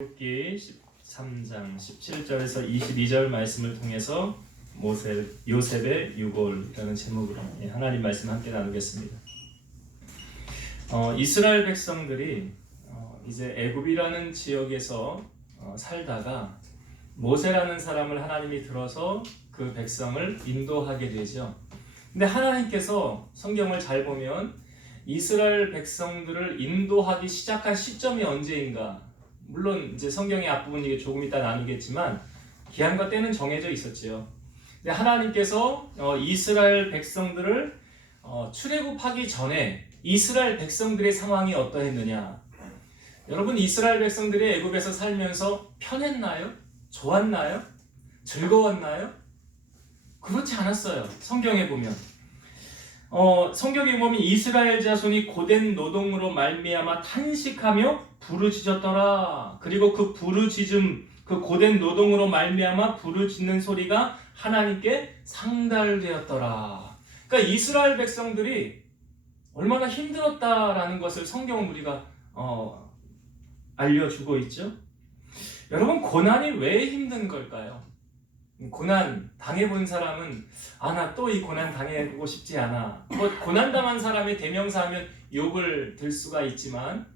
출애굽기 13장 17절에서 22절 말씀을 통해서 요셉의 유골이라는 제목으로 하나님 말씀 함께 나누겠습니다. 이스라엘 백성들이 이제 애굽이라는 지역에서 살다가 모세라는 사람을 하나님이 들어서 그 백성을 인도하게 되죠. 근데 하나님께서 성경을 잘 보면 이스라엘 백성들을 인도하기 시작한 시점이 언제인가? 물론 이제 성경의 앞부분 조금 이따 나누겠지만 기한과 때는 정해져 있었지요. 근데 하나님께서 이스라엘 백성들을 출애굽하기 전에 이스라엘 백성들의 상황이 어떠했느냐? 여러분, 이스라엘 백성들이 애굽에서 살면서 편했나요? 좋았나요? 즐거웠나요? 그렇지 않았어요. 성경에 보면 이스라엘 자손이 고된 노동으로 말미암아 탄식하며 부르짖었더라. 그리고 그 부르짖음, 그 고된 노동으로 말미암아 부르짖는 소리가 하나님께 상달되었더라. 그러니까 이스라엘 백성들이 얼마나 힘들었다라는 것을 성경은 우리가 알려주고 있죠. 여러분, 고난이 왜 힘든 걸까요? 고난 당해본 사람은 나 또 이 고난 당해보고 싶지 않아. 고난 당한 사람의 대명사하면 욥을 들 수가 있지만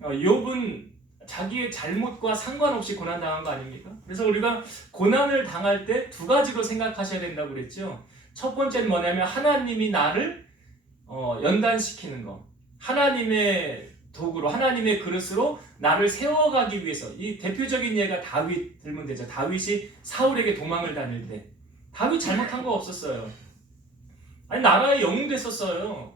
욥은 자기의 잘못과 상관없이 고난 당한 거 아닙니까? 그래서 우리가 고난을 당할 때 두 가지로 생각하셔야 된다고 그랬죠. 첫 번째는 뭐냐면 하나님이 나를 연단시키는 거, 하나님의 도구로, 하나님의 그릇으로 나를 세워가기 위해서. 이 대표적인 예가 다윗 들면 되죠. 다윗이 사울에게 도망을 다닐 때 다윗 잘못한 거 없었어요. 나라의 영웅 됐었어요.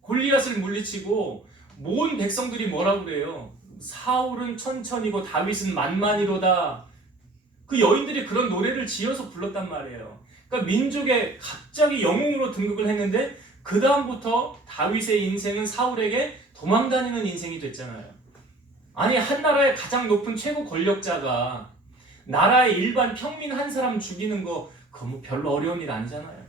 골리앗을 물리치고 모은 백성들이 뭐라고 그래요? 사울은 천천히고 다윗은 만만이로다. 그 여인들이 그런 노래를 지어서 불렀단 말이에요. 그러니까 민족의 갑자기 영웅으로 등극을 했는데 그 다음부터 다윗의 인생은 사울에게 도망다니는 인생이 됐잖아요. 한 나라의 가장 높은 최고 권력자가 나라의 일반 평민 한 사람 죽이는 거 그거 뭐 별로 어려운 일 아니잖아요.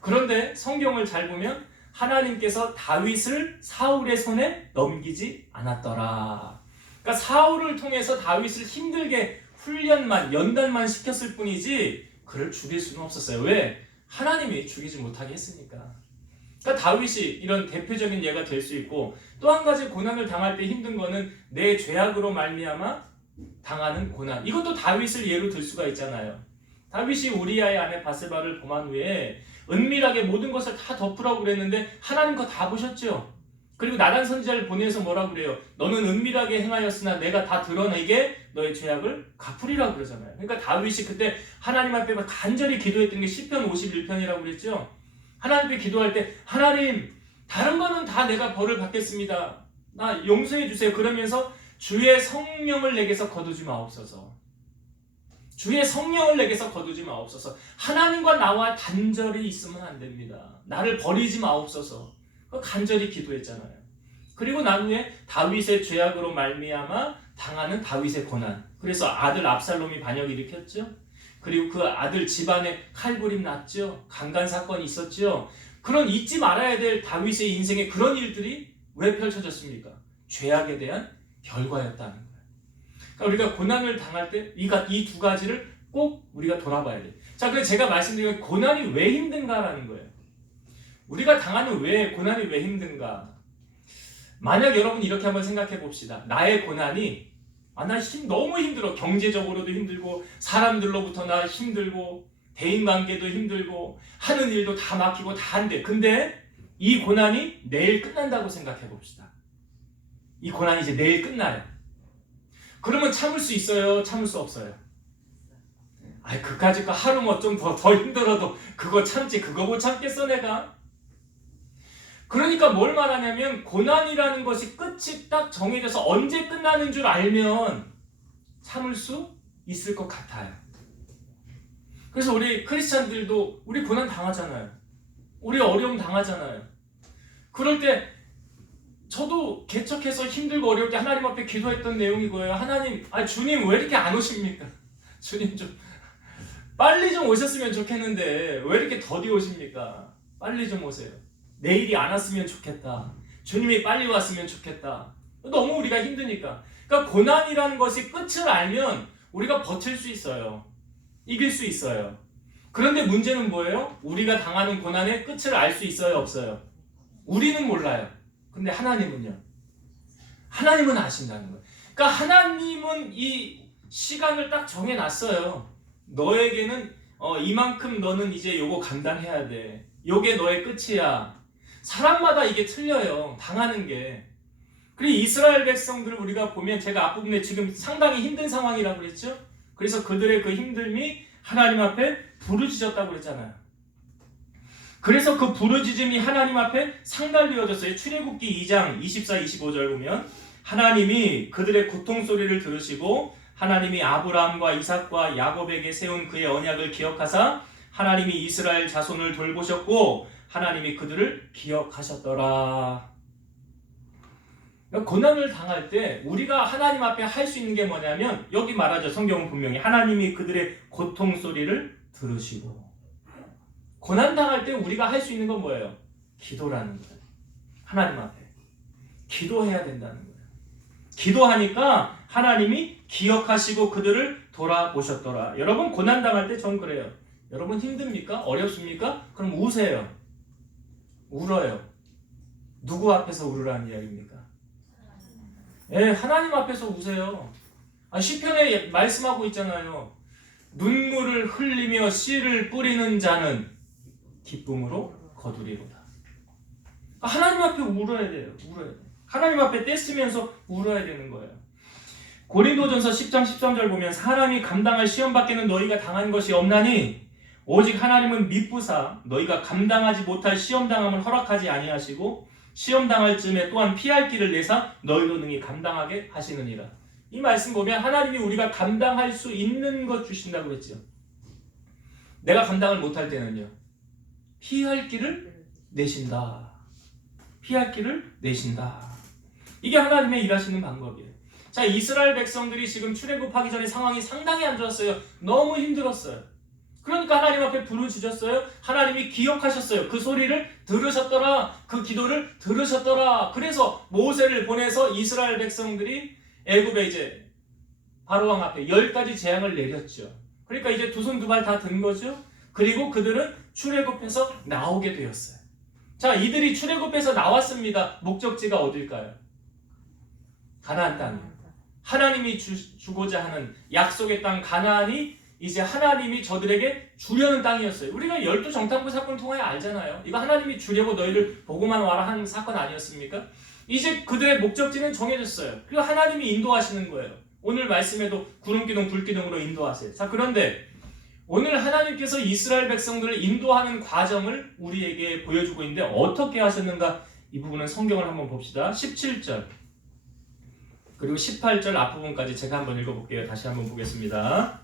그런데 성경을 잘 보면 하나님께서 다윗을 사울의 손에 넘기지 않았더라. 그러니까 사울을 통해서 다윗을 힘들게 훈련만, 연단만 시켰을 뿐이지 그를 죽일 수는 없었어요. 왜? 하나님이 죽이지 못하게 했으니까. 그러니까 다윗이 이런 대표적인 예가 될 수 있고, 또 한 가지 고난을 당할 때 힘든 거는 내 죄악으로 말미암아 당하는 고난. 이것도 다윗을 예로 들 수가 있잖아요. 다윗이 우리아의 아내 바세바를 범한 후에 은밀하게 모든 것을 다 덮으라고 그랬는데 하나님 그거 다 보셨죠. 그리고 나단 선지자를 보내서 뭐라고 그래요? 너는 은밀하게 행하였으나 내가 다 드러내게 너의 죄악을 갚으리라고 그러잖아요. 그러니까 다윗이 그때 하나님 앞에 간절히 기도했던 게 시편 51편이라고 그랬죠. 하나님 앞에 기도할 때 하나님, 다른 거는 다 내가 벌을 받겠습니다. 나 용서해 주세요. 그러면서 주의 성령을 내게서 거두지 마옵소서. 주의 성령을 내게서 거두지 마옵소서. 하나님과 나와 단절이 있으면 안 됩니다. 나를 버리지 마옵소서. 간절히 기도했잖아요. 그리고 난 후에 다윗의 죄악으로 말미암아 당하는 다윗의 고난. 그래서 아들 압살롬이 반역을 일으켰죠. 그리고 그 아들 집안에 칼부림 났죠. 강간 사건이 있었죠. 그런 잊지 말아야 될 다윗의 인생에 그런 일들이 왜 펼쳐졌습니까? 죄악에 대한 결과였다는 거예요. 그러니까 우리가 고난을 당할 때 이 두 가지를 꼭 우리가 돌아봐야 돼요. 자, 그래서 제가 말씀드린 고난이 왜 힘든가라는 거예요. 우리가 당하는 고난이 왜 힘든가? 만약 여러분 이렇게 한번 생각해 봅시다. 나의 고난이 나 너무 힘들어. 경제적으로도 힘들고 사람들로부터 나 힘들고 대인관계도 힘들고 하는 일도 다 막히고 다 안 돼. 근데 이 고난이 내일 끝난다고 생각해 봅시다. 이 고난이 이제 내일 끝나요. 그러면 참을 수 있어요? 참을 수 없어요? 그까짓 거 하루 뭐 좀 더 힘들어도 그거 참지. 그거 못 참겠어 내가? 그러니까 뭘 말하냐면 고난이라는 것이 끝이 딱 정해져서 언제 끝나는 줄 알면 참을 수 있을 것 같아요. 그래서 우리 크리스찬들도 우리 고난 당하잖아요. 우리 어려움 당하잖아요. 그럴 때 저도 개척해서 힘들고 어려울 때 하나님 앞에 기도했던 내용이 뭐예요? 하나님, 주님 왜 이렇게 안 오십니까? 주님 좀 빨리 좀 오셨으면 좋겠는데 왜 이렇게 더디 오십니까? 빨리 좀 오세요. 내일이 안 왔으면 좋겠다. 주님이 빨리 왔으면 좋겠다. 너무 우리가 힘드니까. 그러니까 고난이라는 것이 끝을 알면 우리가 버틸 수 있어요. 이길 수 있어요. 그런데 문제는 뭐예요? 우리가 당하는 고난의 끝을 알 수 있어요, 없어요? 우리는 몰라요. 근데 하나님은요? 하나님은 아신다는 거예요. 그러니까 하나님은 이 시간을 딱 정해놨어요. 너에게는 이만큼 너는 이제 요거 감당해야 돼. 요게 너의 끝이야. 사람마다 이게 틀려요. 당하는 게. 그리고 이스라엘 백성들을 우리가 보면 제가 앞부분에 지금 상당히 힘든 상황이라고 그랬죠? 그래서 그들의 그 힘듦이 하나님 앞에 부르짖었다고 그랬잖아요. 그래서 그 부르짖음이 하나님 앞에 상달되어졌어요. 출애굽기 2장 24, 25절 보면 하나님이 그들의 고통 소리를 들으시고 하나님이 아브라함과 이삭과 야곱에게 세운 그의 언약을 기억하사 하나님이 이스라엘 자손을 돌보셨고 하나님이 그들을 기억하셨더라. 그러니까 고난을 당할 때 우리가 하나님 앞에 할 수 있는 게 뭐냐면 여기 말하죠. 성경은 분명히 하나님이 그들의 고통 소리를 들으시고 고난 당할 때 우리가 할 수 있는 건 뭐예요? 기도라는 거예요. 하나님 앞에 기도해야 된다는 거예요. 기도하니까 하나님이 기억하시고 그들을 돌아보셨더라. 여러분 고난 당할 때 전 그래요. 여러분 힘듭니까? 어렵습니까? 그럼 우세요. 울어요. 누구 앞에서 울으라는 이야기입니까? 예, 하나님 앞에서 우세요. 시편에 말씀하고 있잖아요. 눈물을 흘리며 씨를 뿌리는 자는 기쁨으로 거두리로다. 하나님 앞에 울어야 돼요. 울어야 돼요. 하나님 앞에 떼쓰면서 울어야 되는 거예요. 고린도전서 10장 13절 보면 사람이 감당할 시험 밖에는 너희가 당한 것이 없나니 오직 하나님은 미쁘사 너희가 감당하지 못할 시험 당함을 허락하지 아니하시고 시험 당할 쯤에 또한 피할 길을 내사 너희도 능히 감당하게 하시느니라. 이 말씀 보면 하나님이 우리가 감당할 수 있는 것 주신다고 했죠. 내가 감당을 못할 때는요. 피할 길을 내신다. 피할 길을 내신다. 이게 하나님의 일하시는 방법이에요. 자, 이스라엘 백성들이 지금 출애굽하기 전에 상황이 상당히 안 좋았어요. 너무 힘들었어요. 그러니까 하나님 앞에 부르짖었어요. 하나님이 기억하셨어요. 그 소리를 들으셨더라. 그 기도를 들으셨더라. 그래서 모세를 보내서 이스라엘 백성들이 애굽에 이제 바로왕 앞에 10가지 재앙을 내렸죠. 그러니까 이제 두 손 두 발 다 든 거죠. 그리고 그들은 출애굽해서 나오게 되었어요. 자, 이들이 출애굽해서 나왔습니다. 목적지가 어딜까요? 가나안 땅이에요. 하나님이 주고자 하는 약속의 땅 가나안이 이제 하나님이 저들에게 주려는 땅이었어요. 우리가 12정탐구 사건을 통하여 알잖아요. 이거 하나님이 주려고 너희를 보고만 와라 하는 사건 아니었습니까? 이제 그들의 목적지는 정해졌어요. 그리고 하나님이 인도하시는 거예요. 오늘 말씀에도 구름기둥 불기둥으로 인도하세요. 자, 그런데 오늘 하나님께서 이스라엘 백성들을 인도하는 과정을 우리에게 보여주고 있는데 어떻게 하셨는가? 이 부분은 성경을 한번 봅시다. 17절 그리고 18절 앞부분까지 제가 한번 읽어볼게요. 다시 한번 보겠습니다.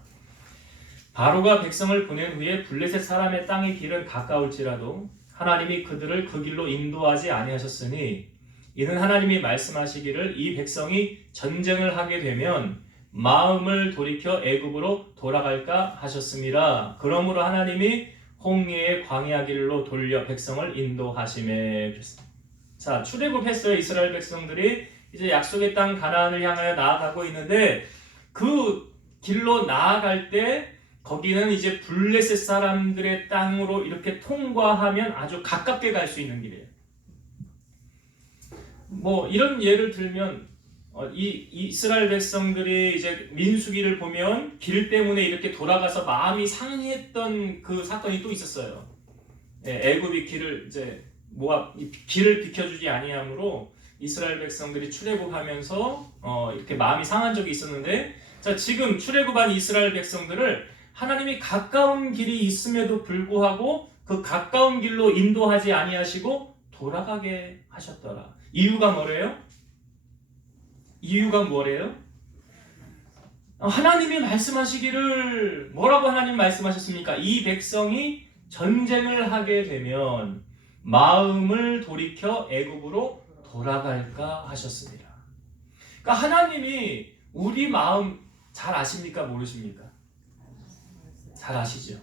바로가 백성을 보낸 후에 블레셋 사람의 땅의 길은 가까울지라도 하나님이 그들을 그 길로 인도하지 아니하셨으니 이는 하나님이 말씀하시기를 이 백성이 전쟁을 하게 되면 마음을 돌이켜 애굽으로 돌아갈까 하셨습니다. 그러므로 하나님이 홍해의 광야 길로 돌려 백성을 인도하시매. 그랬습니다. 자, 출애굽했어요. 이스라엘 백성들이 이제 약속의 땅 가나안을 향하여 나아가고 있는데 그 길로 나아갈 때 거기는 이제 블레셋 사람들의 땅으로 이렇게 통과하면 아주 가깝게 갈 수 있는 길이에요. 뭐 이런 예를 들면 이 이스라엘 백성들이 이제 민수기를 보면 길 때문에 이렇게 돌아가서 마음이 상했던 그 사건이 또 있었어요. 애굽이 길을 이제 길을 비켜주지 아니함으로 이스라엘 백성들이 출애굽하면서 이렇게 마음이 상한 적이 있었는데, 자, 지금 출애굽한 이스라엘 백성들을 하나님이 가까운 길이 있음에도 불구하고 그 가까운 길로 인도하지 아니하시고 돌아가게 하셨더라. 이유가 뭐래요? 이유가 뭐래요? 하나님이 말씀하시기를 뭐라고 하나님 말씀하셨습니까? 이 백성이 전쟁을 하게 되면 마음을 돌이켜 애굽으로 돌아갈까 하셨습니다. 그러니까 하나님이 우리 마음 잘 아십니까? 모르십니까? 잘 아시죠?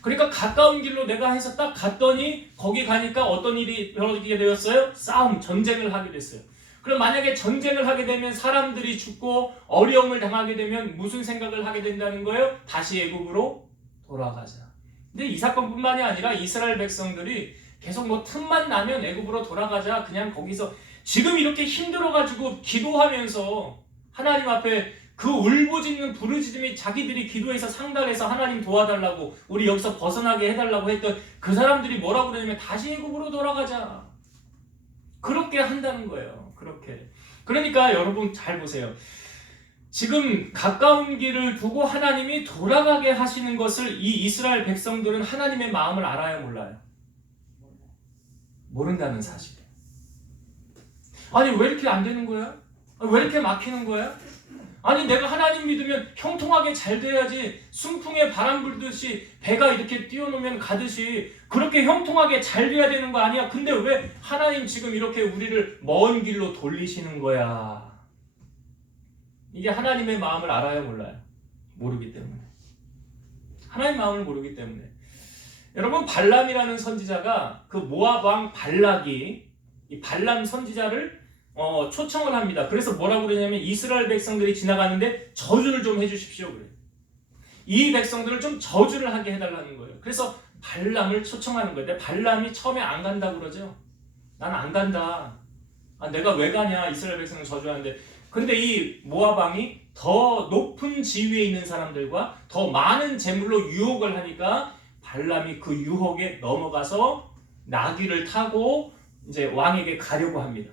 그러니까 가까운 길로 내가 해서 딱 갔더니 거기 가니까 어떤 일이 벌어지게 되었어요? 싸움, 전쟁을 하게 됐어요. 그럼 만약에 전쟁을 하게 되면 사람들이 죽고 어려움을 당하게 되면 무슨 생각을 하게 된다는 거예요? 다시 애굽으로 돌아가자. 근데 이 사건뿐만이 아니라 이스라엘 백성들이 계속 뭐 틈만 나면 애굽으로 돌아가자, 그냥 거기서 지금 이렇게 힘들어가지고 기도하면서 하나님 앞에 그 울부짖는 부르짖음이 자기들이 기도해서 상달해서 하나님 도와달라고, 우리 여기서 벗어나게 해달라고 했던 그 사람들이 뭐라고 그러냐면 다시 애굽으로 돌아가자, 그렇게 한다는 거예요. 그렇게. 그러니까 여러분 잘 보세요. 지금 가까운 길을 두고 하나님이 돌아가게 하시는 것을 이 이스라엘 백성들은 하나님의 마음을 알아요, 몰라요? 모른다는 사실이에요. 아니 왜 이렇게 안 되는 거야? 왜 이렇게 막히는 거야? 아니 내가 하나님 믿으면 형통하게 잘 돼야지, 순풍에 바람 불듯이 배가 이렇게 뛰어놓으면 가듯이 그렇게 형통하게 잘 돼야 되는 거 아니야? 근데 왜 하나님 지금 이렇게 우리를 먼 길로 돌리시는 거야? 이게 하나님의 마음을 알아요, 몰라요? 모르기 때문에. 하나님 마음을 모르기 때문에. 여러분, 발람이라는 선지자가 그 모압 왕 발락이 이 발람 선지자를 초청을 합니다. 그래서 뭐라고 그러냐면 이스라엘 백성들이 지나가는데 저주를 좀 해주십시오 그래요. 이 백성들을 좀 저주를 하게 해달라는 거예요. 그래서 발람을 초청하는 거예요. 근데 발람이 처음에 안 간다고 그러죠. 난 안 간다. 내가 왜 가냐, 이스라엘 백성을 저주하는데. 근데 이 모압 왕이 더 높은 지위에 있는 사람들과 더 많은 재물로 유혹을 하니까 발람이 그 유혹에 넘어가서 나귀를 타고 이제 왕에게 가려고 합니다.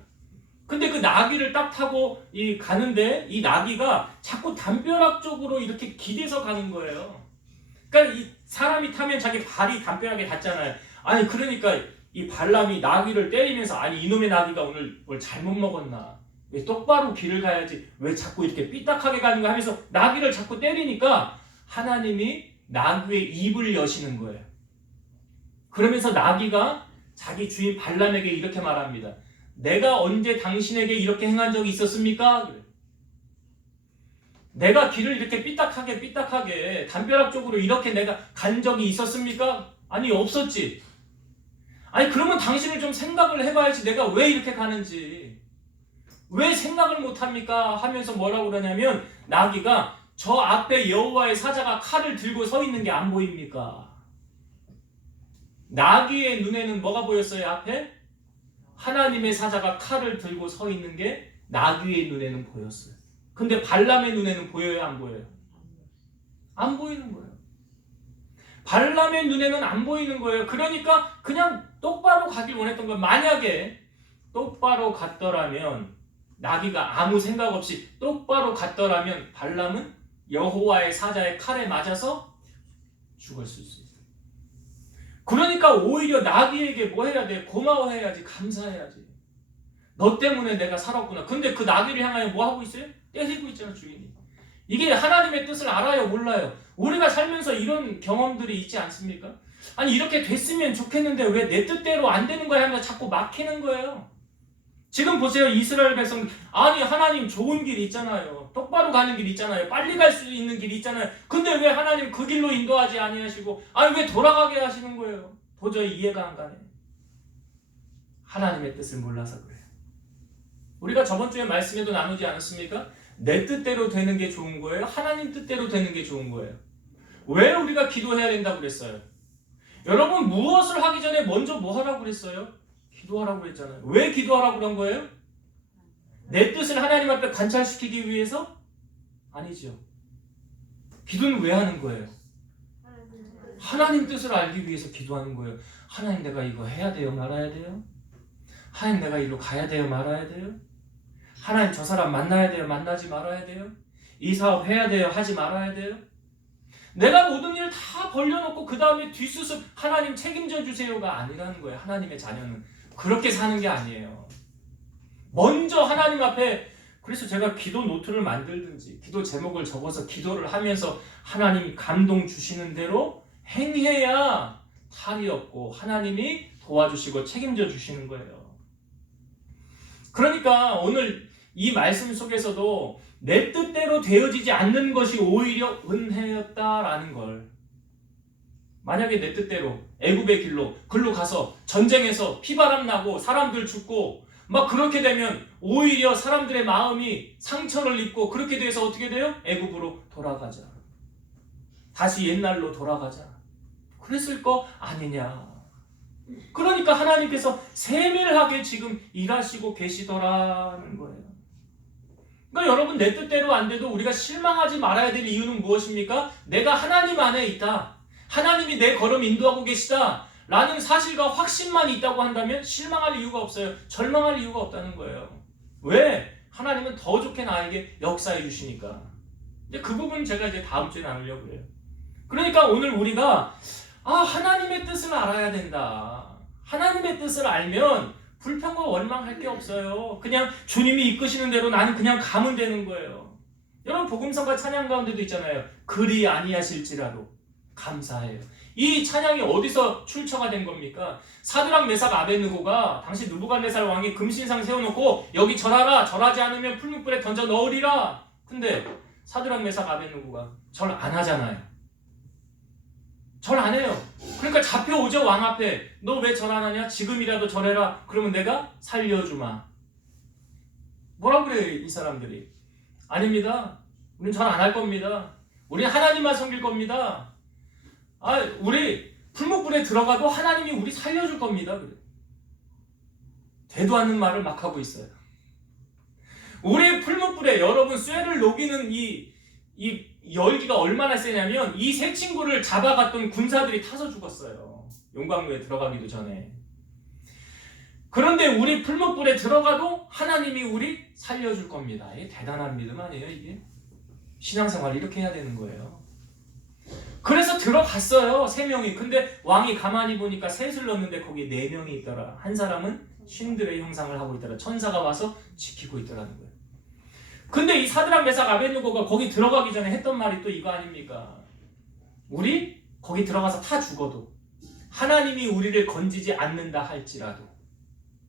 근데 그 나귀를 딱 타고 가는데 이 나귀가 자꾸 담벼락 쪽으로 이렇게 기대서 가는 거예요. 그러니까 이 사람이 타면 자기 발이 담벼락에 닿잖아요. 아니 그러니까 이 발람이 나귀를 때리면서, 아니 이놈의 나귀가 오늘 뭘 잘못 먹었나? 왜 똑바로 길을 가야지 왜 자꾸 이렇게 삐딱하게 가는가 하면서 나귀를 자꾸 때리니까 하나님이 나귀의 입을 여시는 거예요. 그러면서 나귀가 자기 주인 발람에게 이렇게 말합니다. 내가 언제 당신에게 이렇게 행한 적이 있었습니까? 내가 길을 이렇게 삐딱하게 담벼락 쪽으로 이렇게 내가 간 적이 있었습니까? 아니 없었지. 아니 그러면 당신을 좀 생각을 해봐야지, 내가 왜 이렇게 가는지. 왜 생각을 못합니까? 하면서 뭐라고 그러냐면 나귀가 저 앞에 여호와의 사자가 칼을 들고 서 있는 게 안 보입니까? 나귀의 눈에는 뭐가 보였어요? 앞에? 하나님의 사자가 칼을 들고 서 있는 게 나귀의 눈에는 보였어요. 근데 발람의 눈에는 보여요, 안 보여요? 안 보이는 거예요. 발람의 눈에는 안 보이는 거예요. 그러니까 그냥 똑바로 가길 원했던 거예요. 만약에 똑바로 갔더라면, 나귀가 아무 생각 없이 똑바로 갔더라면 발람은 여호와의 사자의 칼에 맞아서 죽을 수 있어요. 그러니까 오히려 나귀에게 뭐 해야 돼? 고마워해야지, 감사해야지. 너 때문에 내가 살았구나. 근데 그 나귀를 향하여 뭐 하고 있어요? 때리고 있잖아, 주인이. 이게 하나님의 뜻을 알아요, 몰라요? 우리가 살면서 이런 경험들이 있지 않습니까? 아니 이렇게 됐으면 좋겠는데 왜 내 뜻대로 안 되는 거야 하면서 자꾸 막히는 거예요. 지금 보세요, 이스라엘 백성. 아니 하나님 좋은 길 있잖아요. 똑바로 가는 길 있잖아요. 빨리 갈 수 있는 길 있잖아요. 근데 왜 하나님 그 길로 인도하지 아니하시고, 아니 왜 돌아가게 하시는 거예요? 도저히 이해가 안 가네. 하나님의 뜻을 몰라서 그래요. 우리가 저번 주에 말씀에도 나누지 않았습니까? 내 뜻대로 되는 게 좋은 거예요? 하나님 뜻대로 되는 게 좋은 거예요? 왜 우리가 기도해야 된다고 그랬어요? 여러분 무엇을 하기 전에 먼저 뭐 하라고 그랬어요? 기도하라고 그랬잖아요. 왜 기도하라고 그런 거예요? 내 뜻을 하나님 앞에 관찰시키기 위해서? 아니죠. 기도는 왜 하는 거예요? 하나님 뜻을 알기 위해서 기도하는 거예요. 하나님 내가 이거 해야 돼요? 말아야 돼요? 하나님 내가 이리로 가야 돼요? 말아야 돼요? 하나님 저 사람 만나야 돼요? 만나지 말아야 돼요? 이 사업 해야 돼요? 하지 말아야 돼요? 내가 모든 일 다 벌려놓고 그 다음에 뒷수습 하나님 책임져 주세요가 아니라는 거예요. 하나님의 자녀는 그렇게 사는 게 아니에요. 먼저 하나님 앞에, 그래서 제가 기도 노트를 만들든지 기도 제목을 적어서 기도를 하면서 하나님이 감동 주시는 대로 행해야 탈이 없고 하나님이 도와주시고 책임져 주시는 거예요. 그러니까 오늘 이 말씀 속에서도 내 뜻대로 되어지지 않는 것이 오히려 은혜였다라는 걸, 만약에 내 뜻대로 애굽의 길로 글로 가서 전쟁에서 피바람 나고 사람들 죽고 막 그렇게 되면 오히려 사람들의 마음이 상처를 입고 그렇게 돼서 어떻게 돼요? 애굽으로 돌아가자. 다시 옛날로 돌아가자. 그랬을 거 아니냐. 그러니까 하나님께서 세밀하게 지금 일하시고 계시더라는 거예요. 그러니까 여러분 내 뜻대로 안 돼도 우리가 실망하지 말아야 될 이유는 무엇입니까? 내가 하나님 안에 있다. 하나님이 내 걸음 인도하고 계시다. 라는 사실과 확신만 있다고 한다면 실망할 이유가 없어요. 절망할 이유가 없다는 거예요. 왜? 하나님은 더 좋게 나에게 역사해 주시니까. 이제 그 부분 제가 이제 다음 주에 나누려고 해요. 그러니까 오늘 우리가 하나님의 뜻을 알아야 된다. 하나님의 뜻을 알면 불평과 원망할 게 없어요. 그냥 주님이 이끄시는 대로 나는 그냥 가면 되는 거예요. 여러분 복음성과 찬양 가운데도 있잖아요. 그리 아니하실지라도 감사해요. 이 찬양이 어디서 출처가 된 겁니까? 사드락 메삭 아벳느고가 당시 느부갓네살 왕이 금신상 세워놓고 여기 절하라. 절하지 않으면 풀무불에 던져 넣으리라. 근데 사드락 메삭 아벳느고가 절 안 하잖아요. 절 안 해요. 그러니까 잡혀오죠 왕 앞에. 너 왜 절 안 하냐? 지금이라도 절해라. 그러면 내가 살려주마. 뭐라 그래 이 사람들이? 아닙니다. 우린 절 안 할 겁니다. 우린 하나님만 섬길 겁니다. 우리 풀무불에 들어가도 하나님이 우리 살려줄 겁니다. 그래. 되도 않는 말을 막 하고 있어요. 우리 풀무불에 여러분 쇠를 녹이는 이 열기가 얼마나 세냐면 이 세 친구를 잡아갔던 군사들이 타서 죽었어요. 용광로에 들어가기도 전에. 그런데 우리 풀무불에 들어가도 하나님이 우리 살려줄 겁니다. 이게 대단한 믿음 아니에요 이게? 신앙생활 이렇게 해야 되는 거예요. 그래서 들어갔어요 3명이. 근데 왕이 가만히 보니까 셋을 넣었는데 거기에 4명이 있더라. 한 사람은 신들의 형상을 하고 있더라. 천사가 와서 지키고 있더라는 거예요. 근데 이 사드락 메삭 아벳느고가 거기 들어가기 전에 했던 말이 또 이거 아닙니까? 우리 거기 들어가서 다 죽어도 하나님이 우리를 건지지 않는다 할지라도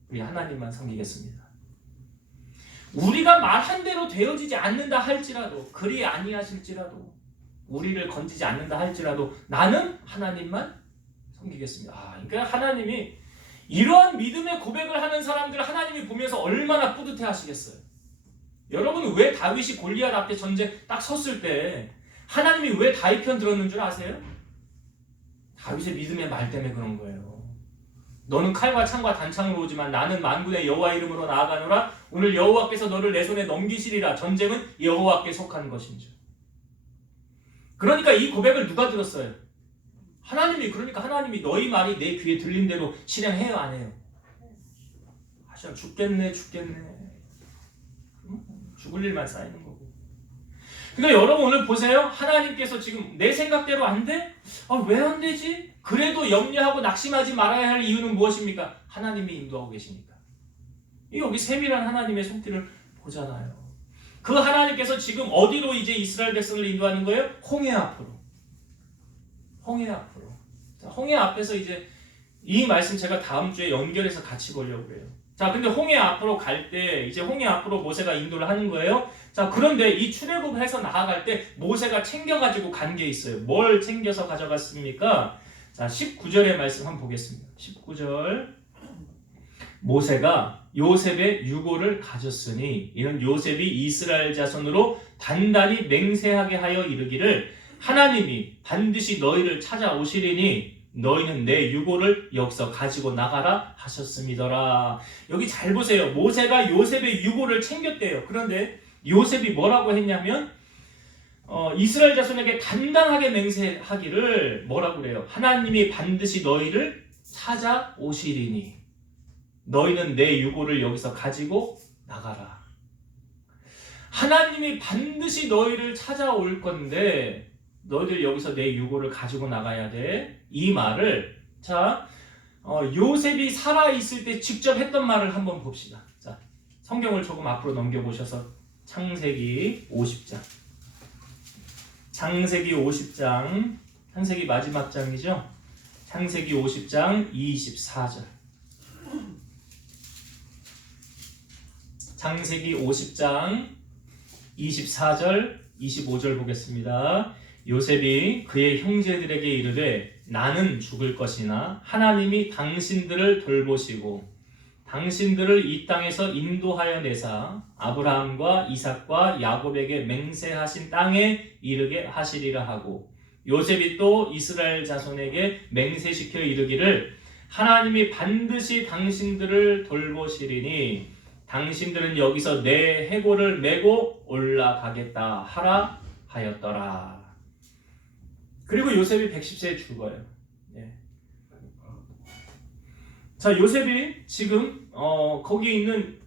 우리 하나님만 섬기겠습니다. 우리가 말한 대로 되어지지 않는다 할지라도 그리 아니하실지라도 우리를 건지지 않는다 할지라도 나는 하나님만 섬기겠습니다. 그러니까 하나님이 이러한 믿음의 고백을 하는 사람들을 하나님이 보면서 얼마나 뿌듯해 하시겠어요. 여러분 왜 다윗이 골리앗 앞에 전쟁 딱 섰을 때 하나님이 왜 다윗 편 들었는 줄 아세요? 다윗의 믿음의 말 때문에 그런 거예요. 너는 칼과 창과 단창으로 오지만 나는 만군의 여호와 이름으로 나아가노라. 오늘 여호와께서 너를 내 손에 넘기시리라. 전쟁은 여호와께 속한 것인지. 그러니까 이 고백을 누가 들었어요? 하나님이. 그러니까 하나님이 너희 말이 내 귀에 들린 대로 실행해요 안 해요? 하시면 죽겠네. 죽을 일만 쌓이는 거고. 그러니까 여러분 오늘 보세요. 하나님께서 지금 내 생각대로 안 돼? 왜 안 되지? 그래도 염려하고 낙심하지 말아야 할 이유는 무엇입니까? 하나님이 인도하고 계시니까. 여기 세밀한 하나님의 손길을 보잖아요. 그 하나님께서 지금 어디로 이제 이스라엘 백성을 인도하는 거예요? 홍해 앞으로. 자, 홍해 앞에서 이제 이 말씀 제가 다음 주에 연결해서 같이 보려고 그래요. 자, 근데 홍해 앞으로 갈 때 이제 홍해 앞으로 모세가 인도를 하는 거예요. 자, 그런데 이 출애굽을 해서 나아갈 때 모세가 챙겨가지고 간 게 있어요. 뭘 챙겨서 가져갔습니까? 자, 19절의 말씀 한번 보겠습니다. 19절. 모세가 요셉의 유고를 가졌으니 이는 요셉이 이스라엘 자손으로 단단히 맹세하게 하여 이르기를 하나님이 반드시 너희를 찾아오시리니 너희는 내 유고를 여기서 가지고 나가라 하셨음이더라. 여기 잘 보세요. 모세가 요셉의 유고를 챙겼대요. 그런데 요셉이 뭐라고 했냐면 이스라엘 자손에게 단단하게 맹세하기를 뭐라고 그래요? 하나님이 반드시 너희를 찾아오시리니 너희는 내 유고를 여기서 가지고 나가라. 하나님이 반드시 너희를 찾아올 건데 너희들 여기서 내 유고를 가지고 나가야 돼. 이 말을 요셉이 살아있을 때 직접 했던 말을 한번 봅시다. 자, 성경을 조금 앞으로 넘겨보셔서 창세기 50장. 창세기 50장. 창세기 마지막 장이죠. 창세기 50장 24절. 창세기 50장 24절 25절 보겠습니다. 요셉이 그의 형제들에게 이르되 나는 죽을 것이나 하나님이 당신들을 돌보시고 당신들을 이 땅에서 인도하여 내사 아브라함과 이삭과 야곱에게 맹세하신 땅에 이르게 하시리라 하고 요셉이 또 이스라엘 자손에게 맹세시켜 이르기를 하나님이 반드시 당신들을 돌보시리니 당신들은 여기서 내 해골을 메고 올라가겠다 하라 하였더라. 그리고 요셉이 110세에 죽어요. 예. 자, 요셉이 지금 거기 있는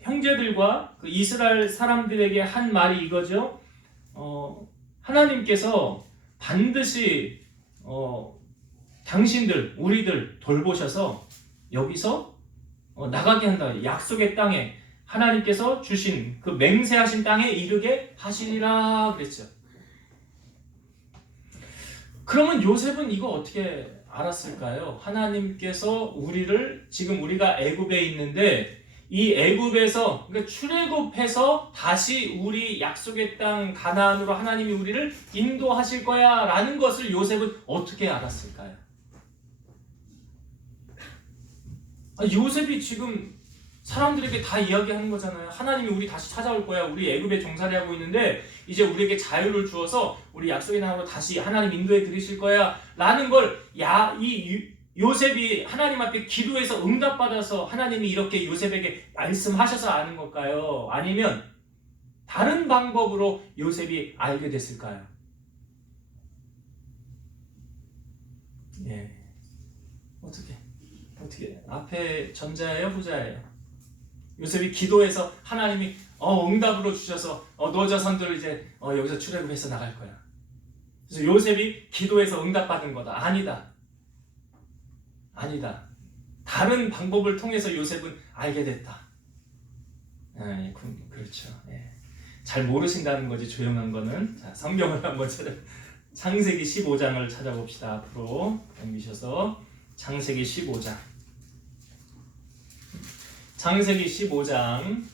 형제들과 그 이스라엘 사람들에게 한 말이 이거죠. 하나님께서 반드시 당신들, 우리들 돌보셔서 여기서 나가게 한다. 약속의 땅에 하나님께서 주신 그 맹세하신 땅에 이르게 하시리라 그랬죠. 그러면 요셉은 이거 어떻게 알았을까요? 하나님께서 우리를 지금 우리가 애굽에 있는데 이 애굽에서 그러니까 출애굽해서 다시 우리 약속의 땅 가나안으로 하나님이 우리를 인도하실 거야라는 것을 요셉은 어떻게 알았을까요? 요셉이 지금 사람들에게 다 이야기하는 거잖아요. 하나님이 우리 다시 찾아올 거야. 우리 애굽에 종살이 하고 있는데 이제 우리에게 자유를 주어서 우리 약속의 땅으로 다시 하나님 인도해 드리실 거야 라는 걸 요셉이 하나님 앞에 기도해서 응답받아서 하나님이 이렇게 요셉에게 말씀하셔서 아는 걸까요? 아니면 다른 방법으로 요셉이 알게 됐을까요? 예. 어떻게 앞에 전자예요, 후자예요? 요셉이 기도해서 하나님이 응답으로 주셔서 너 자손들을 이제 여기서 출애굽해서 나갈 거야. 그래서 요셉이 기도해서 응답받은 거다. 아니다. 다른 방법을 통해서 요셉은 알게 됐다. 그렇죠. 예. 잘 모르신다는 거지 조용한 거는. 자, 성경을 한번 창세기 15장을 찾아봅시다. 앞으로 넘기셔서 창세기 15장. 창세기 15장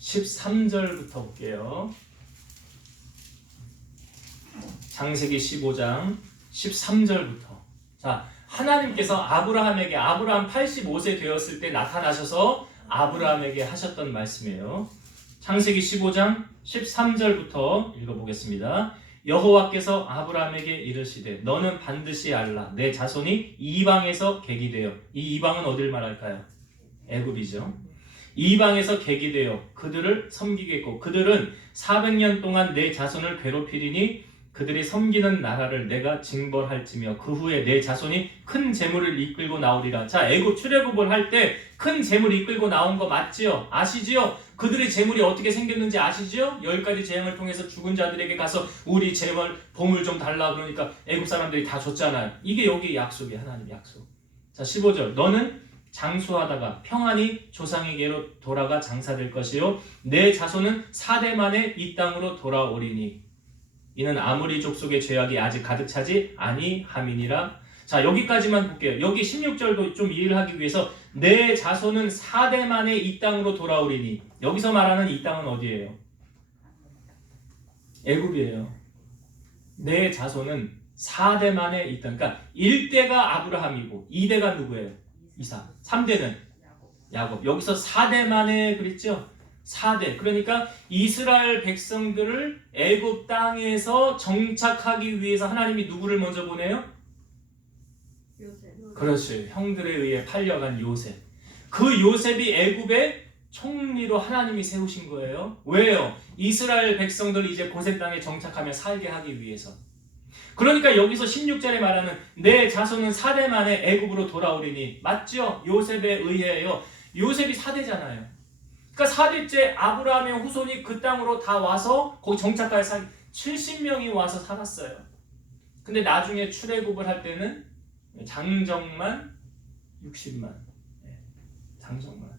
13절부터 볼게요. 창세기 15장 13절부터. 자, 하나님께서 아브라함에게 아브라함 85세 되었을 때 나타나셔서 아브라함에게 하셨던 말씀이에요. 창세기 15장 13절부터 읽어보겠습니다. 여호와께서 아브라함에게 이르시되 너는 반드시 알라 내 자손이 이방에서 객이 되어 이 이방은 어딜 말할까요? 애굽이죠. 이방에서 객이 되어 그들을 섬기겠고 그들은 400년 동안 내 자손을 괴롭히리니 그들이 섬기는 나라를 내가 징벌할지며 그 후에 내 자손이 큰 재물을 이끌고 나오리라. 자, 애굽 출애굽을 할 때 큰 재물 이끌고 나온 거 맞지요? 아시지요? 그들의 재물이 어떻게 생겼는지 아시지요? 10가지 재앙을 통해서 죽은 자들에게 가서 우리 재물 보물 좀 달라 그러니까 애굽 사람들이 다 줬잖아요. 이게 여기 약속이에요. 하나님 약속. 자, 15절 너는 장수하다가 평안히 조상에게로 돌아가 장사될 것이요 내 자손은 4대 만에 이 땅으로 돌아오리니 이는 아무리 족속의 죄악이 아직 가득 차지 아니함이니라. 자, 여기까지만 볼게요. 여기 16절도 좀 이해를 하기 위해서 내 자손은 4대 만에 이 땅으로 돌아오리니 여기서 말하는 이 땅은 어디예요? 애굽이에요. 내 자손은 4대 만에 이 땅. 그러니까 1대가 아브라함이고 2대가 누구예요? 이삭. 3대는 야곱. 여기서 4대 만에 그랬죠? 4대. 그러니까 이스라엘 백성들을 애굽 땅에서 정착하기 위해서 하나님이 누구를 먼저 보내요? 요셉. 그렇지. 형들에 의해 팔려간 요셉. 그 요셉이 애굽의 총리로 하나님이 세우신 거예요. 왜요? 이스라엘 백성들이 이제 고센 땅에 정착하며 살게 하기 위해서. 그러니까 여기서 16절에 말하는 내 자손은 4대 만에 애굽으로 돌아오리니 맞죠? 요셉에 의해요. 요셉이 4대잖아요. 그러니까 4대째 아브라함의 후손이 그 땅으로 다 와서 거기 정착하여 70명이 와서 살았어요. 근데 나중에 출애굽을 할 때는 장정만 60만. 장정만.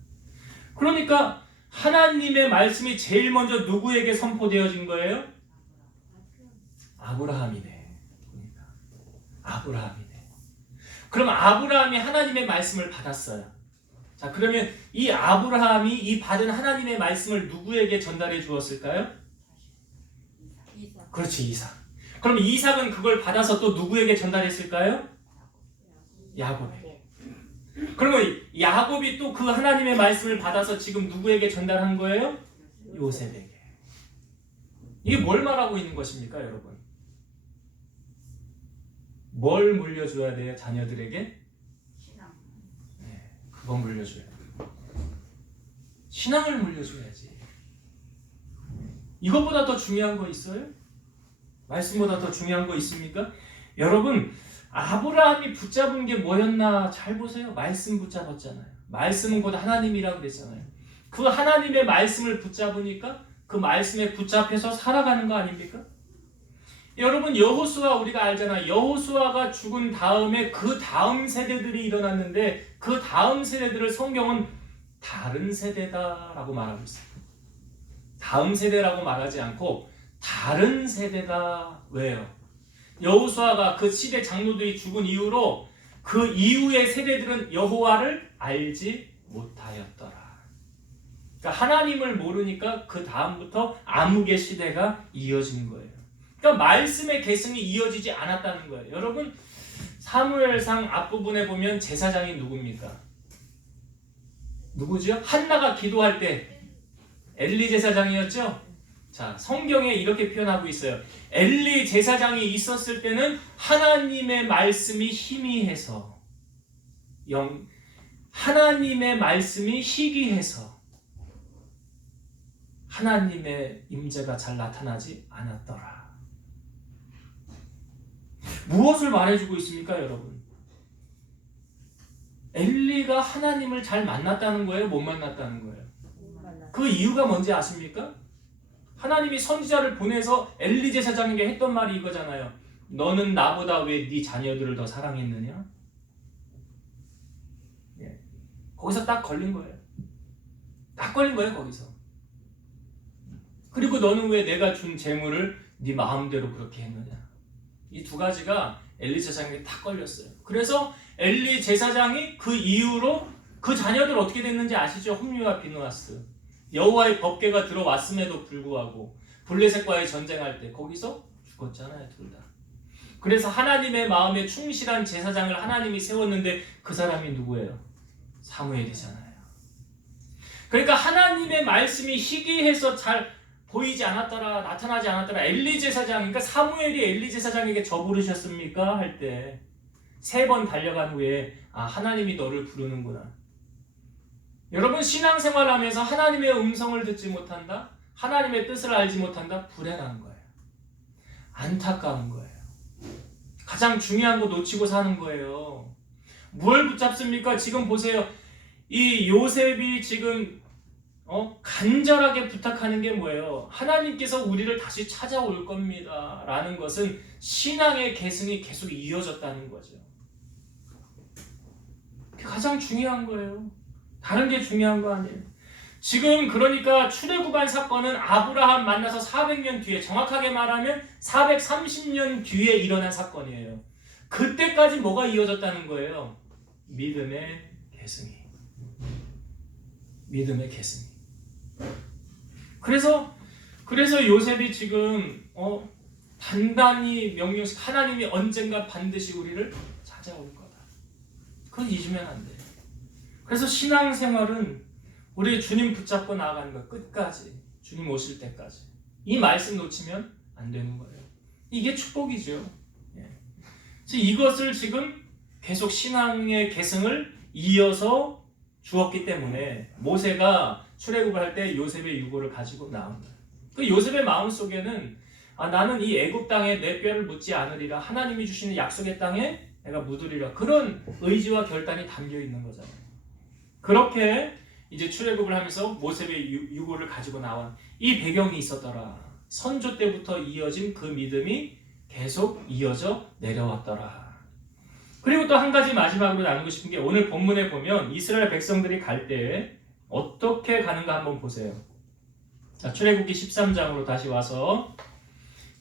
그러니까 하나님의 말씀이 제일 먼저 누구에게 선포되어진 거예요? 아브라함이네. 아브라함이네. 그럼 아브라함이 하나님의 말씀을 받았어요. 자, 그러면 이 아브라함이 이 받은 하나님의 말씀을 누구에게 전달해 주었을까요? 이삭. 그렇지, 이삭. 그럼 이삭은 그걸 받아서 또 누구에게 전달했을까요? 야곱에게. 그러면 야곱이 또 그 하나님의 말씀을 받아서 지금 누구에게 전달한 거예요? 요셉에게. 이게 뭘 말하고 있는 것입니까, 여러분? 뭘 물려줘야 돼요, 자녀들에게? 신앙. 네, 그거 물려줘야 돼요. 신앙을 물려줘야지. 이것보다 더 중요한 거 있어요? 말씀보다 더 중요한 거 있습니까? 여러분, 아브라함이 붙잡은 게 뭐였나 잘 보세요. 말씀 붙잡았잖아요. 말씀은 곧 하나님이라고 그랬잖아요. 그 하나님의 말씀을 붙잡으니까 그 말씀에 붙잡혀서 살아가는 거 아닙니까? 여러분, 여호수아 우리가 알잖아요. 여호수아가 죽은 다음에 그 다음 세대들이 일어났는데 그 다음 세대들을 성경은 다른 세대다라고 말하고 있어요. 다음 세대라고 말하지 않고 다른 세대다. 왜요? 여호수아가 그 시대 장로들이 죽은 이후로 그 이후의 세대들은 여호와를 알지 못하였더라. 그러니까 하나님을 모르니까 그 다음부터 암흑의 시대가 이어진 거예요. 그러니까 말씀의 계승이 이어지지 않았다는 거예요. 여러분, 사무엘상 앞부분에 보면 제사장이 누굽니까? 누구죠? 한나가 기도할 때 엘리 제사장이었죠? 자, 성경에 이렇게 표현하고 있어요. 엘리 제사장이 있었을 때는 하나님의 말씀이 희미해서 하나님의 말씀이 희귀해서 하나님의 임재가 잘 나타나지 않았더라. 무엇을 말해주고 있습니까, 여러분? 엘리가 하나님을 잘 만났다는 거예요? 못 만났다는 거예요? 그 이유가 뭔지 아십니까? 하나님이 선지자를 보내서 엘리 제사장에게 했던 말이 이거잖아요. 너는 나보다 왜 네 자녀들을 더 사랑했느냐? 예. 거기서 딱 걸린 거예요. 딱 걸린 거예요, 거기서. 그리고 너는 왜 내가 준 재물을 네 마음대로 그렇게 했느냐? 이 두 가지가 엘리 제사장에게 딱 걸렸어요. 그래서 엘리 제사장이 그 이후로 그 자녀들 어떻게 됐는지 아시죠? 홈리와 비누아스. 여호와의 법궤가 들어왔음에도 불구하고 블레셋과의 전쟁할 때 거기서 죽었잖아요, 둘 다. 그래서 하나님의 마음에 충실한 제사장을 하나님이 세웠는데 그 사람이 누구예요? 사무엘이잖아요. 그러니까 하나님의 말씀이 희귀해서 잘 보이지 않았더라, 나타나지 않았더라. 엘리 제사장, 그러니까 사무엘이 엘리 제사장에게 저 부르셨습니까? 할 때 3번 달려간 후에 하나님이 너를 부르는구나. 여러분, 신앙생활하면서 하나님의 음성을 듣지 못한다? 하나님의 뜻을 알지 못한다? 불행한 거예요. 안타까운 거예요. 가장 중요한 거 놓치고 사는 거예요. 뭘 붙잡습니까? 지금 보세요. 이 요셉이 지금 간절하게 부탁하는 게 뭐예요? 하나님께서 우리를 다시 찾아올 겁니다. 라는 것은 신앙의 계승이 계속 이어졌다는 거죠. 그게 가장 중요한 거예요. 다른 게 중요한 거 아니에요. 지금 그러니까 출애굽한 사건은 아브라함 만나서 400년 뒤에, 정확하게 말하면 430년 뒤에 일어난 사건이에요. 그때까지 뭐가 이어졌다는 거예요? 믿음의 계승이. 믿음의 계승이. 그래서 요셉이 지금 단단히 명령식, 하나님이 언젠가 반드시 우리를 찾아올 거다. 그건 잊으면 안 돼요. 그래서 신앙생활은 우리 주님 붙잡고 나아가는 것, 끝까지 주님 오실 때까지. 이 말씀 놓치면 안 되는 거예요. 이게 축복이죠. 예. 그래서 이것을 지금 계속 신앙의 계승을 이어서 주었기 때문에 모세가 출애굽을 할 때 요셉의 유고를 가지고 나온 거예요. 그 요셉의 마음 속에는 나는 이 애굽 땅에 내 뼈를 묻지 않으리라, 하나님이 주시는 약속의 땅에 내가 묻으리라, 그런 의지와 결단이 담겨 있는 거잖아요. 그렇게 이제 출애굽을 하면서 모세의 유고를 가지고 나온 이 배경이 있었더라. 선조 때부터 이어진 그 믿음이 계속 이어져 내려왔더라. 그리고 또 한 가지 마지막으로 나누고 싶은 게, 오늘 본문에 보면 이스라엘 백성들이 갈 때 어떻게 가는가 한번 보세요. 자, 출애굽기 13장으로 다시 와서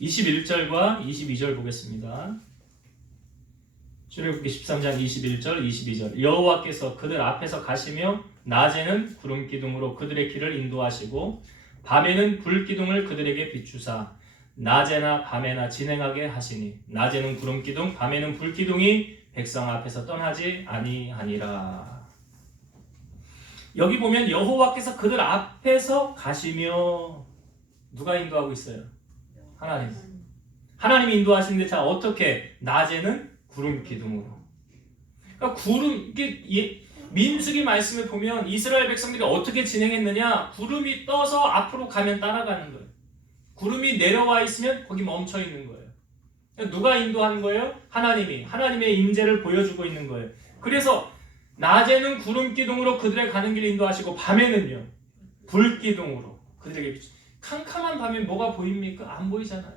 21절과 22절 보겠습니다. 출애굽기 13장 21절, 22절. 여호와께서 그들 앞에서 가시며 낮에는 구름 기둥으로 그들의 길을 인도하시고 밤에는 불 기둥을 그들에게 비추사 낮에나 밤에나 진행하게 하시니 낮에는 구름 기둥, 밤에는 불 기둥이 백성 앞에서 떠나지 아니하니라. 여기 보면 여호와께서 그들 앞에서 가시며 누가 인도하고 있어요? 하나님. 하나님이 인도하시는데 자 어떻게? 낮에는 구름 기둥으로. 그러니까 이게 민수기 말씀을 보면 이스라엘 백성들이 어떻게 진행했느냐? 구름이 떠서 앞으로 가면 따라가는 거예요. 구름이 내려와 있으면 거기 멈춰 있는 거예요. 그러니까 누가 인도하는 거예요? 하나님이. 하나님의 임재를 보여주고 있는 거예요. 그래서 낮에는 구름 기둥으로 그들의 가는 길을 인도하시고 밤에는요 불 기둥으로 그들에게 캄캄한 밤에 뭐가 보입니까? 안 보이잖아요.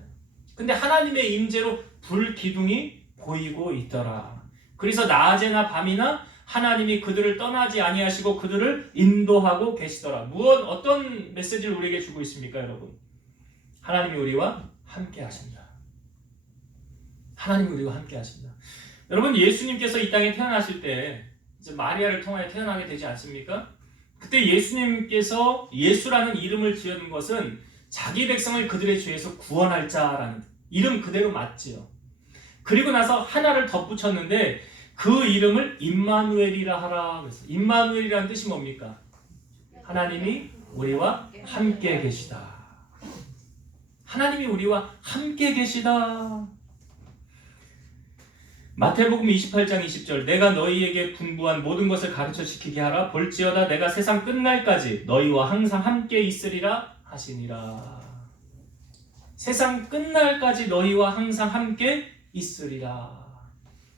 근데 하나님의 임재로 불 기둥이 보이고 있더라. 그래서 낮에나 밤이나 하나님이 그들을 떠나지 아니하시고 그들을 인도하고 계시더라. 어떤 메시지를 우리에게 주고 있습니까, 여러분? 하나님이 우리와 함께 하신다. 하나님이 우리와 함께 하신다. 여러분, 예수님께서 이 땅에 태어나실 때 이제 마리아를 통하여 태어나게 되지 않습니까? 그때 예수님께서 예수라는 이름을 지은 것은 자기 백성을 그들의 죄에서 구원할 자라는 이름 그대로 맞지요. 그리고 나서 하나를 덧붙였는데 그 이름을 임마누엘이라 하라 그랬어요. 임마누엘이라는 뜻이 뭡니까? 하나님이 우리와 함께 계시다. 하나님이 우리와 함께 계시다. 마태복음 28장 20절 내가 너희에게 분부한 모든 것을 가르쳐 지키게 하라. 볼지어다 내가 세상 끝날까지 너희와 항상 함께 있으리라 하시니라. 세상 끝날까지 너희와 항상 함께 있으리라.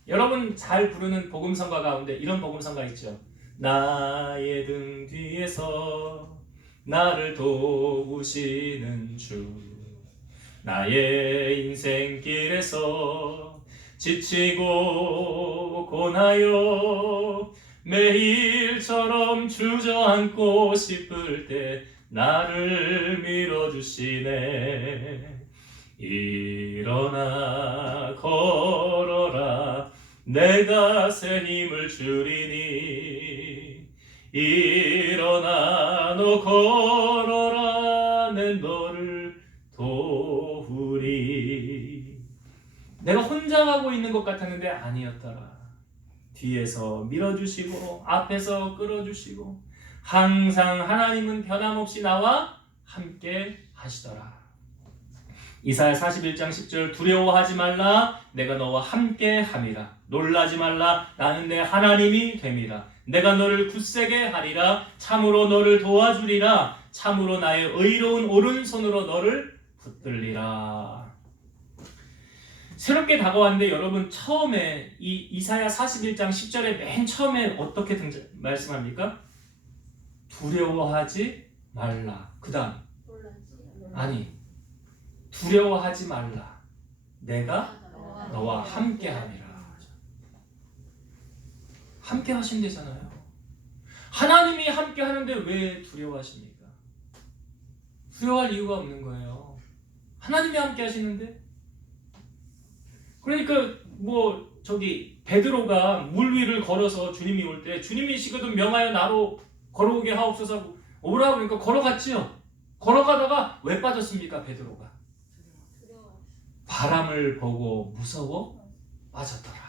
여러분 잘 부르는 복음성가 가운데 이런 복음성가 있죠. 나의 등 뒤에서 나를 도우시는 주, 나의 인생길에서 지치고 고나요 매일처럼 주저앉고 싶을 때 나를 밀어주시네. 일어나 걸어라 내가 새 힘을 주리니. 일어나 너 걸어라 내 너를 도우리. 내가 혼자 가고 있는 것 같았는데 아니었더라. 뒤에서 밀어주시고 앞에서 끌어주시고 항상 하나님은 변함없이 나와 함께 하시더라. 이사야 41장 10절 두려워하지 말라 내가 너와 함께 함이라. 놀라지 말라 나는 내 하나님이 됨이라. 내가 너를 굳세게 하리라. 참으로 너를 도와주리라. 참으로 나의 의로운 오른손으로 너를 붙들리라. 새롭게 다가왔는데 여러분 처음에 이 이사야 41장 10절에 맨 처음에 어떻게 말씀합니까? 두려워하지 말라. 그 다음 아니 두려워하지 말라 내가 너와 함께 함이라. 함께 하신대잖아요. 하나님이 함께 하는데 왜 두려워하십니까? 두려워할 이유가 없는 거예요. 하나님이 함께 하시는데. 그러니까 베드로가 물 위를 걸어서 주님이 올 때 주님이시거든 명하여 나로 걸어오게 하옵소서 오라 그러니까 걸어갔지요. 걸어가다가 왜 빠졌습니까? 베드로가 바람을 보고 무서워 빠졌더라.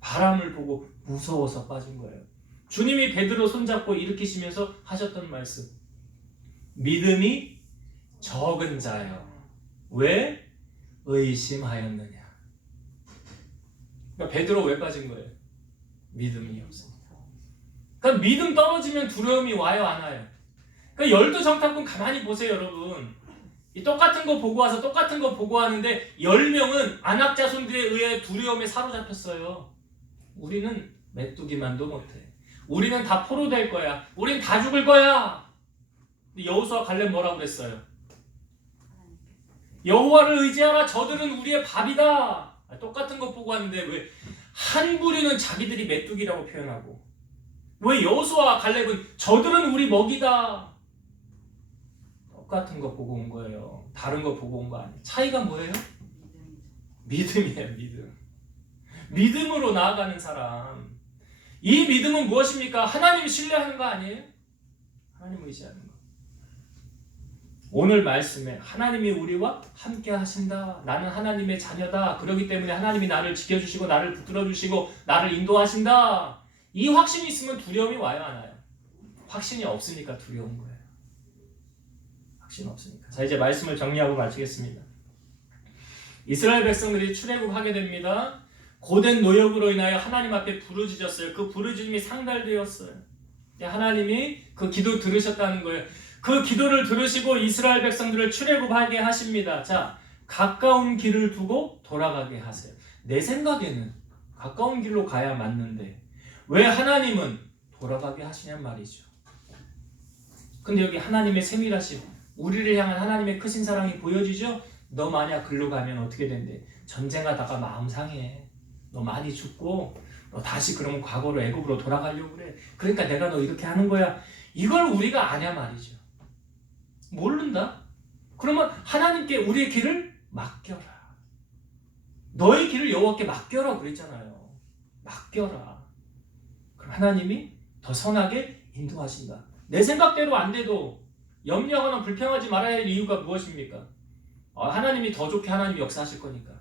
바람을 보고 무서워서 빠진 거예요. 주님이 베드로 손잡고 일으키시면서 하셨던 말씀, 믿음이 적은 자여 왜 의심하였느냐. 그러니까 베드로 왜 빠진 거예요? 믿음이 없으니까. 그러니까 믿음 떨어지면 두려움이 와요 안 와요? 그러니까 열두 정탐꾼 가만히 보세요 여러분. 이 똑같은 거 보고 와서 똑같은 거 보고 하는데 10명은 안악자손들에 의해 두려움에 사로잡혔어요. 우리는 메뚜기만도 못해. 우리는 다 포로 될 거야. 우린 다 죽을 거야. 여호수아 갈렙 뭐라고 그랬어요? 여호와를 의지하라. 저들은 우리의 밥이다. 똑같은 거 보고 왔는데 왜 한 부류는 자기들이 메뚜기라고 표현하고 왜 여호수아와 갈렙은 저들은 우리 먹이다. 똑같은 거 보고 온 거예요. 다른 거 보고 온 거 아니에요. 차이가 뭐예요? 믿음이에요. 믿음. 믿음으로 나아가는 사람. 이 믿음은 무엇입니까? 하나님 신뢰하는 거 아니에요? 하나님 의지하는 거. 오늘 말씀에 하나님이 우리와 함께 하신다. 나는 하나님의 자녀다. 그렇기 때문에 하나님이 나를 지켜주시고 나를 붙들어주시고 나를 인도하신다. 이 확신이 있으면 두려움이 와요, 안 와요? 확신이 없으니까 두려운 거예요. 확신 없으니까. 자, 이제 말씀을 정리하고 마치겠습니다. 이스라엘 백성들이 출애굽하게 됩니다. 고된 노역으로 인하여 하나님 앞에 부르짖었어요. 그 부르짖음이 상달되었어요. 하나님이 그 기도 들으셨다는 거예요. 그 기도를 들으시고 이스라엘 백성들을 출애굽하게 하십니다. 자, 가까운 길을 두고 돌아가게 하세요. 내 생각에는 가까운 길로 가야 맞는데 왜 하나님은 돌아가게 하시냔 말이죠. 근데 여기 하나님의 세밀하심, 우리를 향한 하나님의 크신 사랑이 보여지죠? 너 만약 글로 가면 어떻게 된대? 전쟁하다가 마음 상해. 너 많이 죽고 너 다시 그러면 과거로 애굽으로 돌아가려고 그래. 그러니까 내가 너 이렇게 하는 거야. 이걸 우리가 아냐 말이죠. 모른다? 그러면 하나님께 우리의 길을 맡겨라. 너의 길을 여호와께 맡겨라 그랬잖아요. 맡겨라. 그럼 하나님이 더 선하게 인도하신다. 내 생각대로 안 돼도 염려하거나 불평하지 말아야 할 이유가 무엇입니까? 하나님이 더 좋게 하나님이 역사하실 거니까.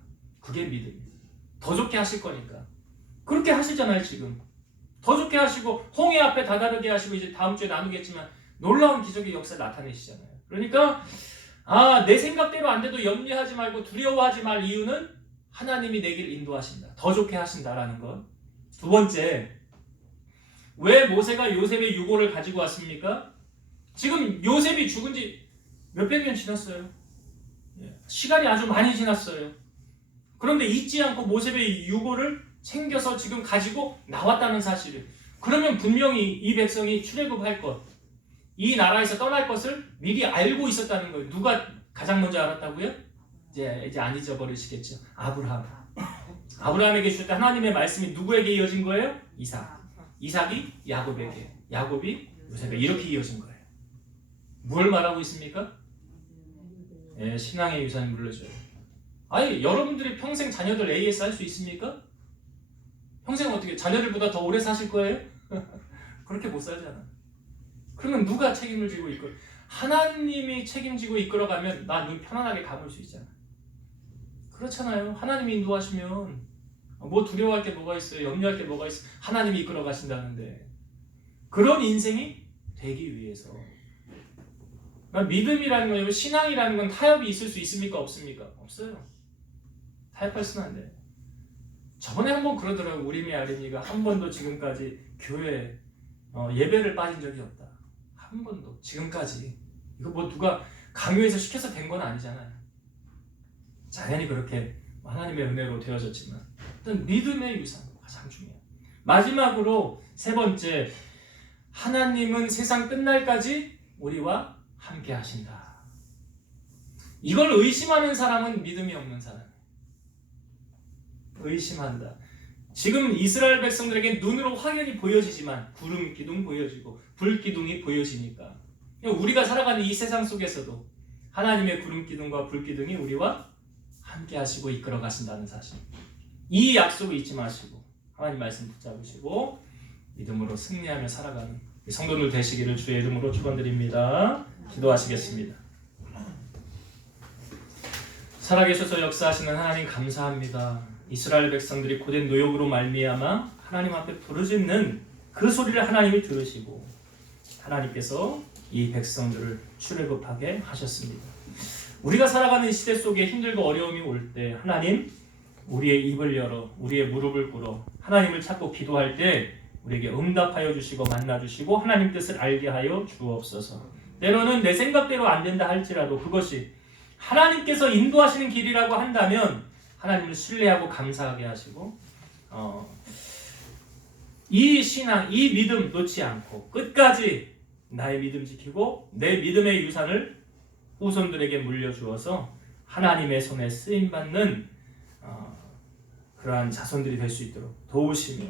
그게 믿음이에요. 더 좋게 하실 거니까. 그렇게 하시잖아요 지금. 더 좋게 하시고 홍해 앞에 다다르게 하시고 이제 다음 주에 나누겠지만 놀라운 기적의 역사를 나타내시잖아요. 그러니까 내 생각대로 안 돼도 염려하지 말고 두려워하지 말 이유는 하나님이 내 길 인도하신다. 더 좋게 하신다라는 것. 두 번째, 왜 모세가 요셉의 유고를 가지고 왔습니까? 지금 요셉이 죽은 지 몇백 년 지났어요. 시간이 아주 많이 지났어요. 그런데 잊지 않고 모세의 유고를 챙겨서 지금 가지고 나왔다는 사실을. 그러면 분명히 이 백성이 출애굽할 것, 이 나라에서 떠날 것을 미리 알고 있었다는 거예요. 누가 가장 먼저 알았다고요? 이제 안 잊어버리시겠죠. 아브라함에게 주실 때 하나님의 말씀이 누구에게 이어진 거예요? 이삭이 야곱에게, 야곱이 요셉에게 이렇게 이어진 거예요. 뭘 말하고 있습니까? 신앙의 유산을 물려줘요. 여러분들이 평생 자녀들 AS 할 수 있습니까? 평생 어떻게 자녀들보다 더 오래 사실 거예요? 그렇게 못 살잖아. 그러면 누가 책임을 지고 이끌어? 하나님이 책임지고 이끌어가면 나 눈 편안하게 감을 수 있잖아. 그렇잖아요. 하나님이 인도하시면 뭐 두려워할 게 뭐가 있어요? 염려할 게 뭐가 있어요? 하나님이 이끌어 가신다는데. 그런 인생이 되기 위해서 그러니까 믿음이라는 건, 신앙이라는 건 타협이 있을 수 있습니까? 없습니까? 없어요. 타협할 수는 안 돼요. 저번에 한번 그러더라고요. 우리미 아린이가 한 번도 지금까지 교회 예배를 빠진 적이 없다. 한 번도 지금까지. 이거 뭐 누가 강요해서 시켜서 된 건 아니잖아요. 자연히 그렇게 하나님의 은혜로 되어졌지만 일단 믿음의 유산 가장 중요해요. 마지막으로 세 번째, 하나님은 세상 끝날까지 우리와 함께 하신다. 이걸 의심하는 사람은 믿음이 없는 사람이에요. 의심한다. 지금 이스라엘 백성들에게 눈으로 확연히 보여지지만 구름 기둥 보여지고 불 기둥이 보여지니까 우리가 살아가는 이 세상 속에서도 하나님의 구름 기둥과 불 기둥이 우리와 함께 하시고 이끌어 가신다는 사실. 이 약속을 잊지 마시고 하나님 말씀 붙잡으시고 믿음으로 승리하며 살아가는 성도들 되시기를 주의 이름으로 축원드립니다. 기도하시겠습니다. 살아계셔서 역사하시는 하나님 감사합니다. 이스라엘 백성들이 고된 노역으로 말미암아 하나님 앞에 부르짖는 그 소리를 하나님이 들으시고 하나님께서 이 백성들을 출애굽하게 하셨습니다. 우리가 살아가는 시대 속에 힘들고 어려움이 올 때 하나님 우리의 입을 열어 우리의 무릎을 꿇어 하나님을 찾고 기도할 때 우리에게 응답하여 주시고 만나 주시고 하나님 뜻을 알게 하여 주옵소서. 때로는 내 생각대로 안 된다 할지라도 그것이 하나님께서 인도하시는 길이라고 한다면 하나님을 신뢰하고 감사하게 하시고 이 신앙, 이 믿음 놓지 않고 끝까지 나의 믿음 지키고 내 믿음의 유산을 후손들에게 물려주어서 하나님의 손에 쓰임받는 그러한 자손들이 될 수 있도록 도우시며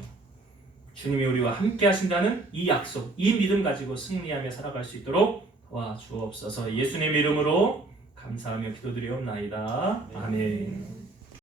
주님이 우리와 함께 하신다는 이 약속, 이 믿음 가지고 승리하며 살아갈 수 있도록 도와주옵소서. 예수님의 이름으로 감사하며 기도드리옵나이다. 아멘.